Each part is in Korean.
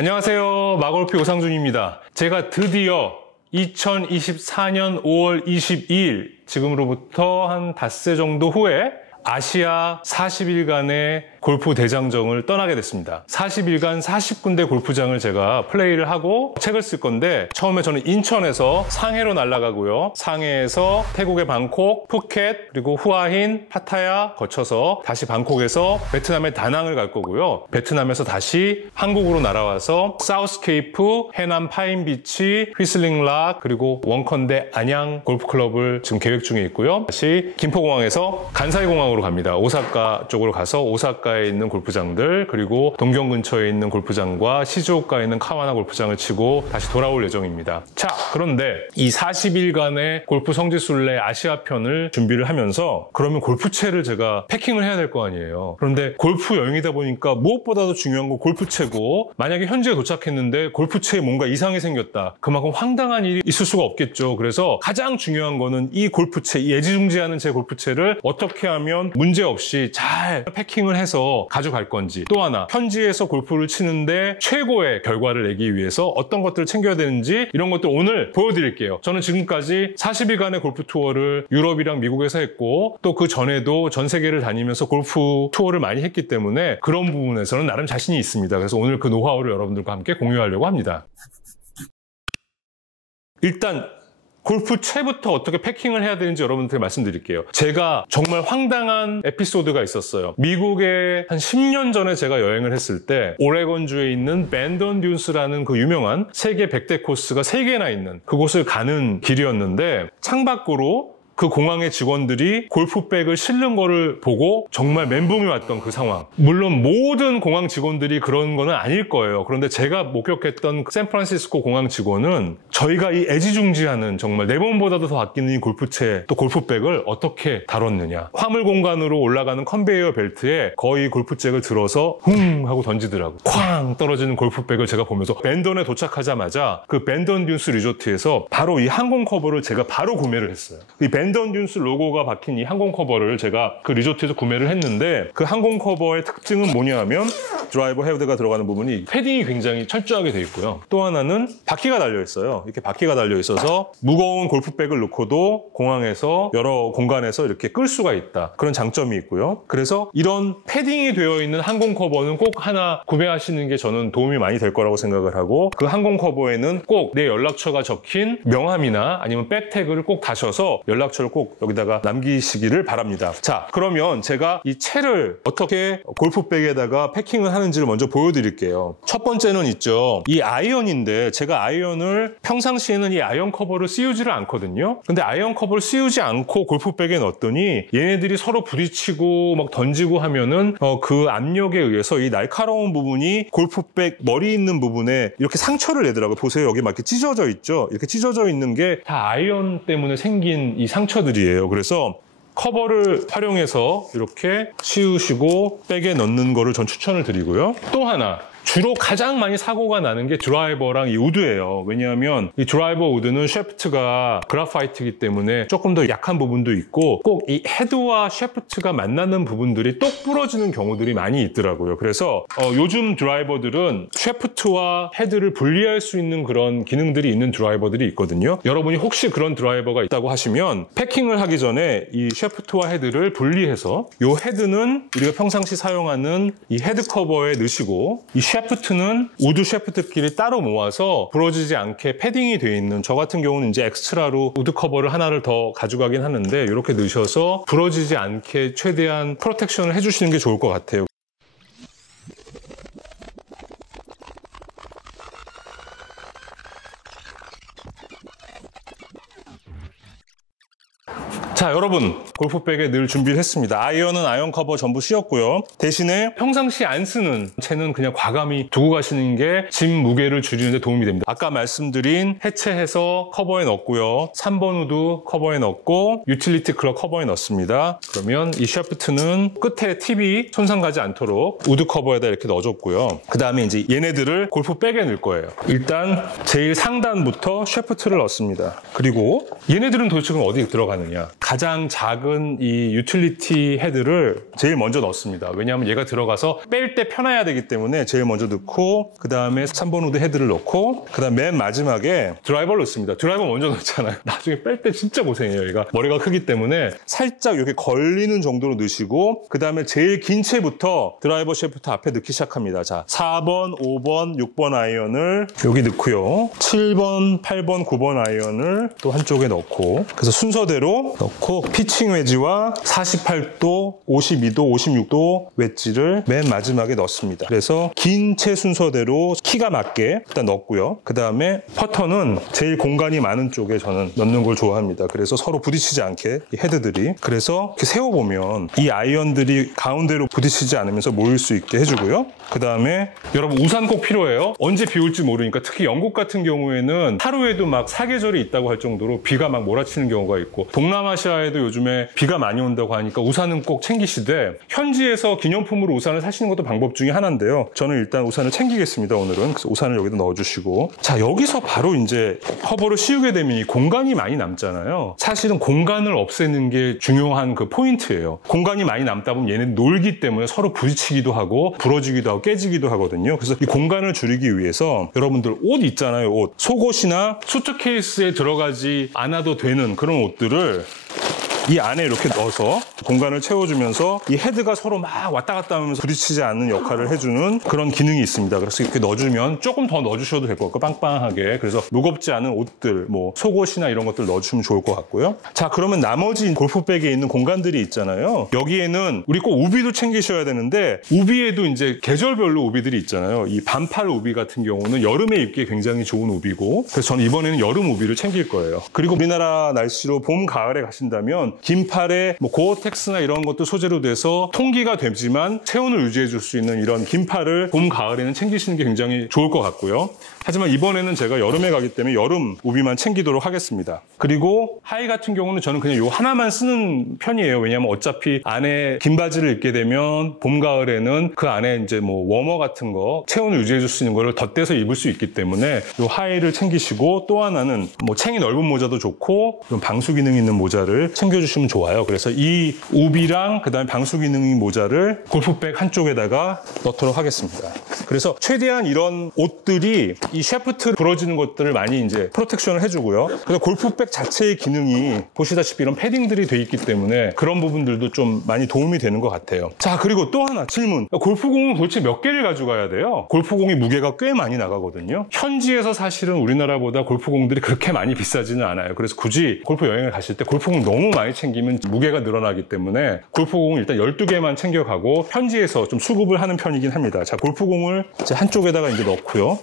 안녕하세요. 마골피 오상준입니다. 제가 드디어 2024년 5월 22일 지금으로부터 한 닷새 정도 후에 아시아 40일간의 골프 대장정을 떠나게 됐습니다. 40일간 40군데 골프장을 제가 플레이를 하고 책을 쓸 건데, 처음에 저는 인천에서 상해로 날아가고요. 상해에서 태국의 방콕, 푸켓, 그리고 후아힌, 파타야 거쳐서 다시 방콕에서 베트남의 다낭을 갈 거고요. 베트남에서 다시 한국으로 날아와서 사우스케이프, 해남 파인비치, 휘슬링락, 그리고 원컨대 안양 골프클럽을 지금 계획 중에 있고요. 다시 김포공항에서 간사이공항으로 갑니다. 오사카 쪽으로 가서 오사카에 있는 골프장들, 그리고 동경 근처에 있는 골프장과 시즈오카에 있는 카와나 골프장을 치고 다시 돌아올 예정입니다. 자, 그런데 이 40일간의 골프 성지순례 아시아 편을 준비를 하면서 그러면 골프채를 제가 패킹을 해야 될 거 아니에요. 그런데 골프 여행이다 보니까 무엇보다도 중요한 건 골프채고, 만약에 현지에 도착했는데 골프채에 뭔가 이상이 생겼다. 그만큼 황당한 일이 있을 수가 없겠죠. 그래서 가장 중요한 거는 이 골프채, 이 애지중지하는 제 골프채를 어떻게 하면 문제없이 잘 패킹을 해서 가져갈 건지, 또 하나 현지에서 골프를 치는데 최고의 결과를 내기 위해서 어떤 것들을 챙겨야 되는지, 이런 것들 오늘 보여드릴게요. 저는 지금까지 40일간의 골프 투어를 유럽이랑 미국에서 했고, 또 그 전에도 전 세계를 다니면서 골프 투어를 많이 했기 때문에 그런 부분에서는 나름 자신이 있습니다. 그래서 오늘 그 노하우를 여러분들과 함께 공유하려고 합니다. 일단 골프채부터 어떻게 패킹을 해야 되는지 여러분들께 말씀드릴게요. 제가 정말 황당한 에피소드가 있었어요. 미국에 한 10년 전에 제가 여행을 했을 때 오레곤주에 있는 밴던 듀스라는 그 유명한 세계 100대 코스가 3개나 있는 그곳을 가는 길이었는데, 창밖으로 그 공항의 직원들이 골프백을 실는 거를 보고 정말 멘붕이 왔던 그 상황. 물론 모든 공항 직원들이 그런 거는 아닐 거예요. 그런데 제가 목격했던 샌프란시스코 공항 직원은 저희가 이 애지중지하는 정말 내 몸보다도 더 아끼는 이 골프채, 또 골프백을 어떻게 다뤘느냐. 화물 공간으로 올라가는 컨베이어 벨트에 거의 골프백을 들어서 쿵 하고 던지더라고. 쾅 떨어지는 골프백을 제가 보면서, 밴던에 도착하자마자 그 밴던 듀스 리조트에서 바로 이 항공 커버를 제가 바로 구매를 했어요. 이 밴던 듀스 로고가 박힌 이 항공 커버를 제가 그 리조트에서 구매를 했는데, 그 항공 커버의 특징은 뭐냐 하면 드라이버 헤드가 들어가는 부분이 패딩이 굉장히 철저하게 돼 있고요. 또 하나는 바퀴가 달려 있어요. 이렇게 바퀴가 달려 있어서 무거운 골프백을 놓고도 공항에서 여러 공간에서 이렇게 끌 수가 있다. 그런 장점이 있고요. 그래서 이런 패딩이 되어 있는 항공 커버는 꼭 하나 구매하시는 게 저는 도움이 많이 될 거라고 생각을 하고, 그 항공 커버에는 꼭 내 연락처가 적힌 명함이나 아니면 백태그를 꼭 다셔서 연락처를 꼭 여기다가 남기시기를 바랍니다. 자, 그러면 제가 이 채를 어떻게 골프백에다가 패킹을 하는지를 먼저 보여드릴게요. 첫 번째는 있죠. 이 아이언인데, 제가 아이언을 평상시에는 이 아이언 커버를 씌우지를 않거든요. 근데 아이언 커버를 씌우지 않고 골프백에 넣었더니 얘네들이 서로 부딪히고 막 던지고 하면은 그 압력에 의해서 이 날카로운 부분이 골프백 머리 있는 부분에 이렇게 상처를 내더라고요. 보세요. 여기 막 이렇게 찢어져 있죠. 이렇게 찢어져 있는 게 다 아이언 때문에 생긴 이 상처들이에요. 그래서 커버를 활용해서 이렇게 씌우시고 백에 넣는 거를 전 추천을 드리고요. 또 하나, 주로 가장 많이 사고가 나는 게 드라이버랑 이 우드예요. 왜냐하면 이 드라이버 우드는 샤프트가 그래파이트이기 때문에 조금 더 약한 부분도 있고, 꼭 이 헤드와 샤프트가 만나는 부분들이 똑 부러지는 경우들이 많이 있더라고요. 그래서 요즘 드라이버들은 샤프트와 헤드를 분리할 수 있는 그런 기능들이 있는 드라이버들이 있거든요. 여러분이 혹시 그런 드라이버가 있다고 하시면 패킹을 하기 전에 이 샤프트와 헤드를 분리해서, 이 헤드는 우리가 평상시 사용하는 이 헤드 커버에 넣으시고, 이 샤프트는 우드 샤프트끼리 따로 모아서 부러지지 않게 패딩이 되어 있는, 저 같은 경우는 이제 엑스트라로 우드 커버를 하나를 더 가져가긴 하는데, 이렇게 넣으셔서 부러지지 않게 최대한 프로텍션을 해주시는 게 좋을 것 같아요. 자, 여러분, 골프백에 늘 준비를 했습니다. 아이언은 아이언 커버 전부 씌웠고요. 대신에 평상시 안 쓰는 채는 그냥 과감히 두고 가시는 게 짐 무게를 줄이는 데 도움이 됩니다. 아까 말씀드린 해체해서 커버에 넣었고요. 3번 우드 커버에 넣었고, 유틸리티 클럽 커버에 넣었습니다. 그러면 이 샤프트는 끝에 팁이 손상 가지 않도록 우드 커버에다 이렇게 넣어줬고요. 그 다음에 이제 얘네들을 골프백에 넣을 거예요. 일단 제일 상단부터 샤프트를 넣습니다. 그리고 얘네들은 도대체 그럼 어디에 들어가느냐? 가장 작은 이 유틸리티 헤드를 제일 먼저 넣습니다. 왜냐하면 얘가 들어가서 뺄 때 편해야 되기 때문에 제일 먼저 넣고 그 다음에 3번 우드 헤드를 넣고 그 다음 맨 마지막에 드라이버를 넣습니다. 드라이버 먼저 넣잖아요. 나중에 뺄 때 진짜 고생해요. 얘가 머리가 크기 때문에 살짝 이렇게 걸리는 정도로 넣으시고 그 다음에 제일 긴 채부터 드라이버 샤프트 앞에 넣기 시작합니다. 자, 4번, 5번, 6번 아이언을 여기 넣고요. 7번, 8번, 9번 아이언을 또 한쪽에 넣고 그래서 순서대로 넣고 피칭 웨지와 48도, 52도, 56도 웨지를 맨 마지막에 넣습니다. 그래서 긴 채 순서대로 키가 맞게 일단 넣고요. 그 다음에 퍼터는 제일 공간이 많은 쪽에 저는 넣는 걸 좋아합니다. 그래서 서로 부딪히지 않게 이 헤드들이 그래서 이렇게 세워보면 이 아이언들이 가운데로 부딪히지 않으면서 모일 수 있게 해주고요. 그 다음에 여러분 우산 꼭 필요해요. 언제 비 올지 모르니까 특히 영국 같은 경우에는 하루에도 막 사계절이 있다고 할 정도로 비가 막 몰아치는 경우가 있고 동남아시아에도 요즘에 비가 많이 온다고 하니까 우산은 꼭 챙기시되 현지에서 기념품으로 우산을 사시는 것도 방법 중에 하나인데요. 저는 일단 우산을 챙기겠습니다. 오늘은. 그래서 우산을 여기다 넣어주시고 자 여기서 바로 이제 커버를 씌우게 되면 이 공간이 많이 남잖아요. 사실은 공간을 없애는 게 중요한 그 포인트예요. 공간이 많이 남다 보면 얘는 놀기 때문에 서로 부딪히기도 하고 부러지기도 하고 깨지기도 하거든요. 그래서 이 공간을 줄이기 위해서 여러분들 옷 있잖아요. 옷. 속옷이나 수트케이스에 들어가지 않아도 되는 그런 옷들을 이 안에 이렇게 넣어서 공간을 채워주면서 이 헤드가 서로 막 왔다 갔다 하면서 부딪히지 않는 역할을 해주는 그런 기능이 있습니다. 그래서 이렇게 넣어주면 조금 더 넣어주셔도 될 것 같고 빵빵하게 그래서 무겁지 않은 옷들 뭐 속옷이나 이런 것들 넣어주시면 좋을 것 같고요. 자 그러면 나머지 골프백에 있는 공간들이 있잖아요. 여기에는 우리 꼭 우비도 챙기셔야 되는데 우비에도 이제 계절별로 우비들이 있잖아요. 이 반팔 우비 같은 경우는 여름에 입기에 굉장히 좋은 우비고 그래서 저는 이번에는 여름 우비를 챙길 거예요. 그리고 우리나라 날씨로 봄 가을에 가신다면 긴팔에 뭐 고어텍스나 이런 것도 소재로 돼서 통기가 되지만 체온을 유지해 줄 수 있는 이런 긴팔을 봄 가을에는 챙기시는 게 굉장히 좋을 것 같고요. 하지만 이번에는 제가 여름에 가기 때문에 여름 우비만 챙기도록 하겠습니다. 그리고 하의 같은 경우는 저는 그냥 요 하나만 쓰는 편이에요. 왜냐하면 어차피 안에 긴 바지를 입게 되면 봄 가을에는 그 안에 이제 뭐 워머 같은 거 체온을 유지해 줄 수 있는 거를 덧대서 입을 수 있기 때문에 요 하의를 챙기시고 또 하나는 뭐 챙이 넓은 모자도 좋고 좀 방수 기능 있는 모자를 챙겨주시면 좋아요. 그래서 이 우비랑 그다음에 방수 기능 있는 모자를 골프백 한쪽에다가 넣도록 하겠습니다. 그래서 최대한 이런 옷들이 이 샤프트 부러지는 것들을 많이 이제 프로텍션을 해주고요. 그래서 골프백 자체의 기능이 보시다시피 이런 패딩들이 돼 있기 때문에 그런 부분들도 좀 많이 도움이 되는 것 같아요. 자 그리고 또 하나 질문. 골프공은 도대체 몇 개를 가져가야 돼요? 골프공이 무게가 꽤 많이 나가거든요. 현지에서 사실은 우리나라보다 골프공들이 그렇게 많이 비싸지는 않아요. 그래서 굳이 골프 여행을 가실 때 골프공 너무 많이 챙기면 무게가 늘어나기 때문에 골프공을 일단 12개만 챙겨가고 현지에서 좀 수급을 하는 편이긴 합니다. 자 골프공을 이제 한쪽에다가 이제 넣고요.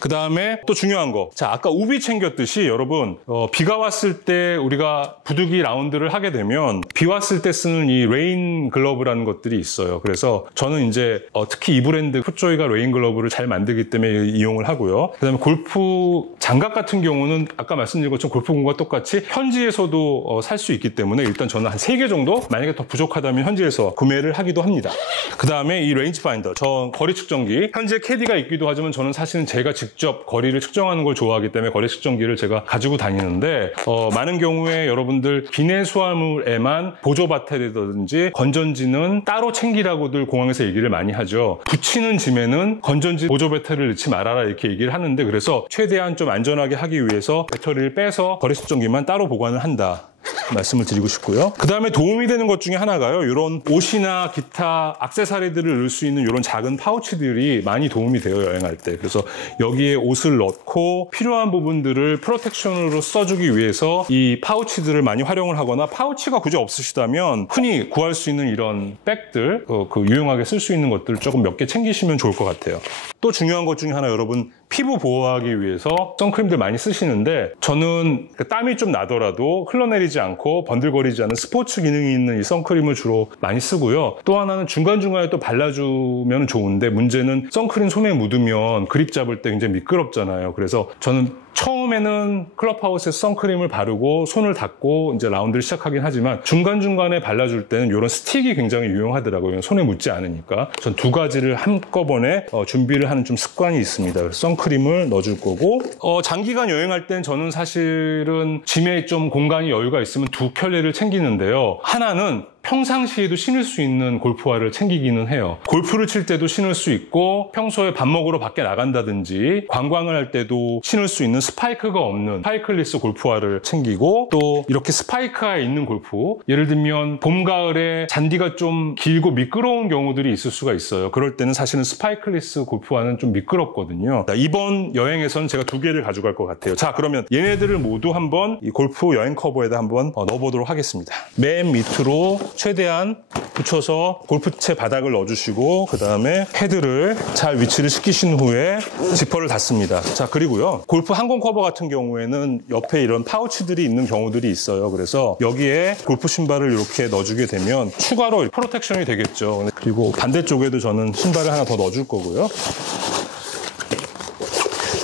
그 다음에 또 중요한 거. 자, 아까 우비 챙겼듯이 여러분, 비가 왔을 때 우리가 부득이 라운드를 하게 되면 비 왔을 때 쓰는 이 레인 글러브라는 것들이 있어요. 그래서 저는 이제 특히 이 브랜드 풋조이가 레인 글러브를 잘 만들기 때문에 이용을 하고요. 그 다음에 골프 장갑 같은 경우는 아까 말씀드린 것처럼 골프공과 똑같이 현지에서도 살 수 있기 때문에 일단 저는 한 3개 정도 만약에 더 부족하다면 현지에서 구매를 하기도 합니다. 그 다음에 이 레인지 파인더, 저 거리 측정기. 현재 캐디가 있기도 하지만 저는 사실은 제가 직접 거리를 측정하는 걸 좋아하기 때문에 거리 측정기를 제가 가지고 다니는데 많은 경우에 여러분들 기내 수화물에만 보조 배터리라든지 건전지는 따로 챙기라고들 공항에서 얘기를 많이 하죠. 붙이는 짐에는 건전지 보조 배터리를 넣지 말아라 이렇게 얘기를 하는데 그래서 최대한 좀 안전하게 하기 위해서 배터리를 빼서 거리 측정기만 따로 보관을 한다. 말씀을 드리고 싶고요. 그 다음에 도움이 되는 것 중에 하나가요. 이런 옷이나 기타 액세서리들을 넣을 수 있는 이런 작은 파우치들이 많이 도움이 돼요. 여행할 때. 그래서 여기에 옷을 넣고 필요한 부분들을 프로텍션으로 써주기 위해서 이 파우치들을 많이 활용을 하거나 파우치가 굳이 없으시다면 흔히 구할 수 있는 이런 백들 유용하게 쓸 수 있는 것들을 조금 몇 개 챙기시면 좋을 것 같아요. 또 중요한 것 중에 하나 여러분 피부 보호하기 위해서 선크림들 많이 쓰시는데 저는 땀이 좀 나더라도 흘러내리지 않고 번들거리지 않은 스포츠 기능이 있는 이 선크림을 주로 많이 쓰고요. 또 하나는 중간중간에 또 발라주면 좋은데 문제는 선크림 솜에 묻으면 그립 잡을 때 굉장히 미끄럽잖아요. 그래서 저는 처음에는 클럽하우스에 선크림을 바르고 손을 닦고 이제 라운드를 시작하긴 하지만 중간중간에 발라줄 때는 이런 스틱이 굉장히 유용하더라고요. 손에 묻지 않으니까. 전 두 가지를 한꺼번에 준비를 하는 좀 습관이 있습니다. 그래서 선크림을 넣어줄 거고, 장기간 여행할 땐 저는 사실은 짐에 좀 공간이 여유가 있으면 두 켤레를 챙기는데요. 하나는 평상시에도 신을 수 있는 골프화를 챙기기는 해요. 골프를 칠 때도 신을 수 있고 평소에 밥 먹으러 밖에 나간다든지 관광을 할 때도 신을 수 있는 스파이크가 없는 스파이클리스 골프화를 챙기고, 또 이렇게 스파이크가 있는 골프, 예를 들면 봄, 가을에 잔디가 좀 길고 미끄러운 경우들이 있을 수가 있어요. 그럴 때는 사실은 스파이클리스 골프화는 좀 미끄럽거든요. 이번 여행에서는 제가 두 개를 가져갈 것 같아요. 자, 그러면 얘네들을 모두 한번 이 골프 여행 커버에다 한번 넣어보도록 하겠습니다. 맨 밑으로 최대한 붙여서 골프채 바닥을 넣어주시고, 그 다음에 헤드를 잘 위치를 시키신 후에 지퍼를 닫습니다. 자, 그리고요, 골프 항공 커버 같은 경우에는 옆에 이런 파우치들이 있는 경우들이 있어요. 그래서 여기에 골프 신발을 이렇게 넣어주게 되면 추가로 프로텍션이 되겠죠. 그리고 반대쪽에도 저는 신발을 하나 더 넣어줄 거고요.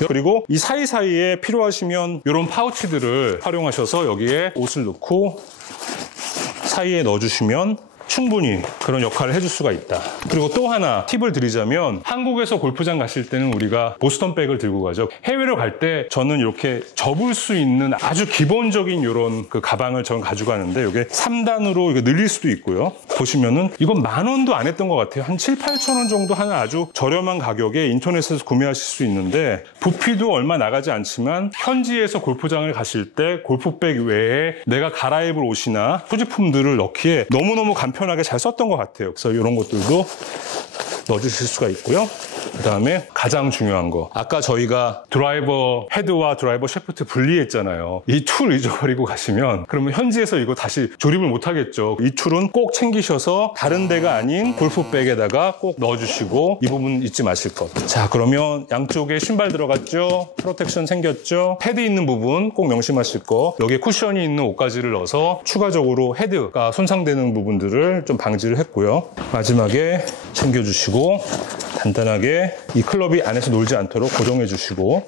그리고 이 사이사이에 필요하시면 이런 파우치들을 활용하셔서 여기에 옷을 넣고 사이에 넣어주시면 충분히 그런 역할을 해줄 수가 있다. 그리고 또 하나 팁을 드리자면, 한국에서 골프장 가실 때는 우리가 보스턴 백을 들고 가죠. 해외로 갈 때 저는 이렇게 접을 수 있는 아주 기본적인 이런 그 가방을 저는 가져가는데, 이게 3단으로 이거 늘릴 수도 있고요. 보시면은 이건 10,000원도 안 했던 것 같아요. 한 7,000~8,000원 정도 하는 아주 저렴한 가격에 인터넷에서 구매하실 수 있는데, 부피도 얼마 나가지 않지만 현지에서 골프장을 가실 때 골프백 외에 내가 갈아입을 옷이나 소지품들을 넣기에 너무너무 간편하게 잘 썼던 것 같아요. 그래서 이런 것들도 넣어주실 수가 있고요. 그 다음에 가장 중요한 거, 아까 저희가 드라이버 헤드와 드라이버 샤프트 분리했잖아요. 이 툴 잊어버리고 가시면 그러면 현지에서 이거 다시 조립을 못 하겠죠. 이 툴은 꼭 챙기셔서 다른 데가 아닌 골프백에다가 꼭 넣어주시고, 이 부분 잊지 마실 것. 자, 그러면 양쪽에 신발 들어갔죠? 프로텍션 생겼죠? 헤드 있는 부분 꼭 명심하실 거, 여기에 쿠션이 있는 옷가지를 넣어서 추가적으로 헤드가 손상되는 부분들을 좀 방지를 했고요. 마지막에 챙겨주시고 간단하게 이 클럽이 안에서 놀지 않도록 고정해 주시고.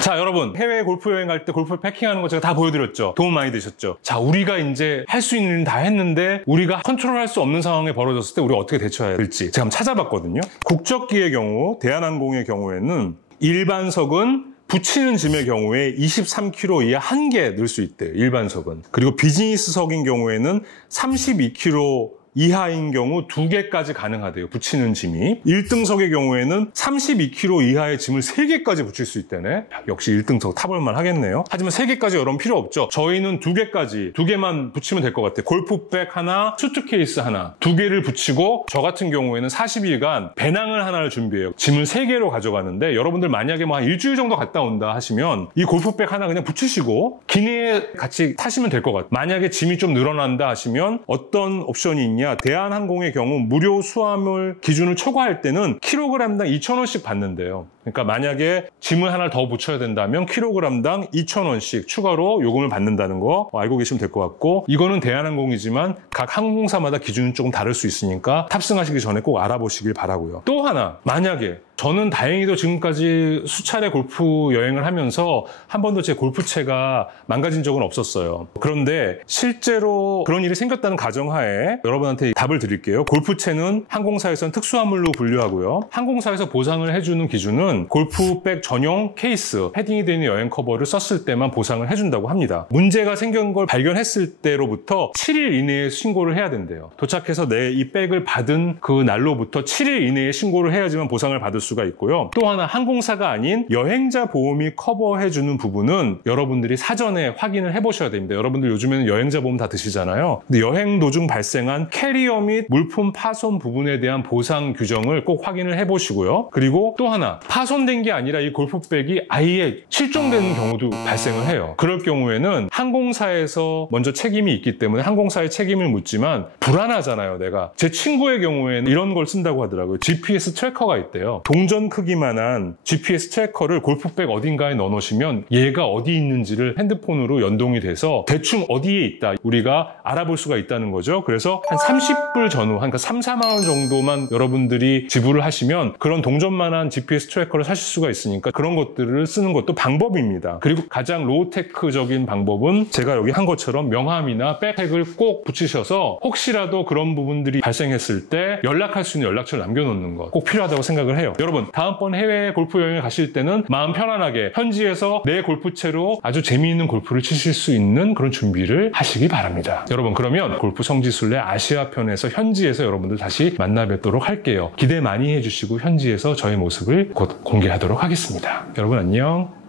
자, 여러분, 해외 골프 여행 갈 때 골프 패킹하는 거 제가 다 보여드렸죠? 도움 많이 되셨죠? 자, 우리가 이제 할 수 있는 일은 다 했는데 우리가 컨트롤할 수 없는 상황에 벌어졌을 때 우리가 어떻게 대처해야 될지 제가 한번 찾아봤거든요. 국적기의 경우, 대한항공의 경우에는 일반석은 붙이는 짐의 경우에 23kg 이하 1개 넣을 수 있대요, 일반석은. 그리고 비즈니스석인 경우에는 32kg 이하인 경우 2개까지 가능하대요, 붙이는 짐이. 1등석의 경우에는 32kg 이하의 짐을 3개까지 붙일 수 있다네. 역시 1등석 타볼만 하겠네요. 하지만 3개까지 여러분 필요 없죠. 저희는 2개만 붙이면 될 것 같아요. 골프백 하나, 수트케이스 하나, 2개를 붙이고, 저 같은 경우에는 40일간 배낭을 하나를 준비해요. 짐을 3개로 가져가는데, 여러분들 만약에 뭐 한 일주일 정도 갔다 온다 하시면 이 골프백 하나 그냥 붙이시고 기내에 같이 타시면 될 것 같아요. 만약에 짐이 좀 늘어난다 하시면 어떤 옵션이 있냐? 대한항공의 경우 무료 수화물 기준을 초과할 때는 킬로그램당 2,000원씩 받는데요. 그러니까 만약에 짐을 하나 더 붙여야 된다면 킬로그램당 2,000원씩 추가로 요금을 받는다는 거 알고 계시면 될 것 같고, 이거는 대한항공이지만 각 항공사마다 기준은 조금 다를 수 있으니까 탑승하시기 전에 꼭 알아보시길 바라고요. 또 하나, 만약에 저는 다행히도 지금까지 수차례 골프 여행을 하면서 한 번도 제 골프채가 망가진 적은 없었어요. 그런데 실제로 그런 일이 생겼다는 가정하에 여러분한테 답을 드릴게요. 골프채는 항공사에서는 특수화물로 분류하고요. 항공사에서 보상을 해주는 기준은 골프백 전용 케이스, 패딩이 되어 있는 여행 커버를 썼을 때만 보상을 해준다고 합니다. 문제가 생긴 걸 발견했을 때로부터 7일 이내에 신고를 해야 된대요. 도착해서 내 이 백을 받은 그 날로부터 7일 이내에 신고를 해야지만 보상을 받을 수가 있고요. 또 하나, 항공사가 아닌 여행자 보험이 커버해주는 부분은 여러분들이 사전에 확인을 해보셔야 됩니다. 여러분들 요즘에는 여행자 보험 다 드시잖아요. 근데 여행 도중 발생한 캐리어 및 물품 파손 부분에 대한 보상 규정을 꼭 확인을 해보시고요. 그리고 또 하나, 파손된 게 아니라 이 골프백이 아예 실종되는 경우도 발생을 해요. 그럴 경우에는 항공사에서 먼저 책임이 있기 때문에 항공사의 책임을 묻지만 불안하잖아요, 내가. 제 친구의 경우에는 이런 걸 쓴다고 하더라고요. GPS 트래커가 있대요. 동전 크기만한 GPS 트래커를 골프백 어딘가에 넣어놓으시면 얘가 어디 있는지를 핸드폰으로 연동이 돼서 대충 어디에 있다 우리가 알아볼 수가 있다는 거죠. 그래서 한 30불 전후, 그러니까 3~4만 원 정도만 여러분들이 지불을 하시면 그런 동전만한 GPS 트래커 스피커를 사실 수가 있으니까 그런 것들을 쓰는 것도 방법입니다. 그리고 가장 로우테크적인 방법은 제가 여기 한 것처럼 명함이나 백팩을 꼭 붙이셔서 혹시라도 그런 부분들이 발생했을 때 연락할 수 있는 연락처를 남겨놓는 것 꼭 필요하다고 생각을 해요. 여러분, 다음번 해외 골프 여행을 가실 때는 마음 편안하게 현지에서 내 골프채로 아주 재미있는 골프를 치실 수 있는 그런 준비를 하시기 바랍니다. 여러분, 그러면 골프 성지순례 아시아 편에서 현지에서 여러분들 다시 만나 뵙도록 할게요. 기대 많이 해주시고 현지에서 저의 모습을 곧 공개하도록 하겠습니다. 여러분 안녕.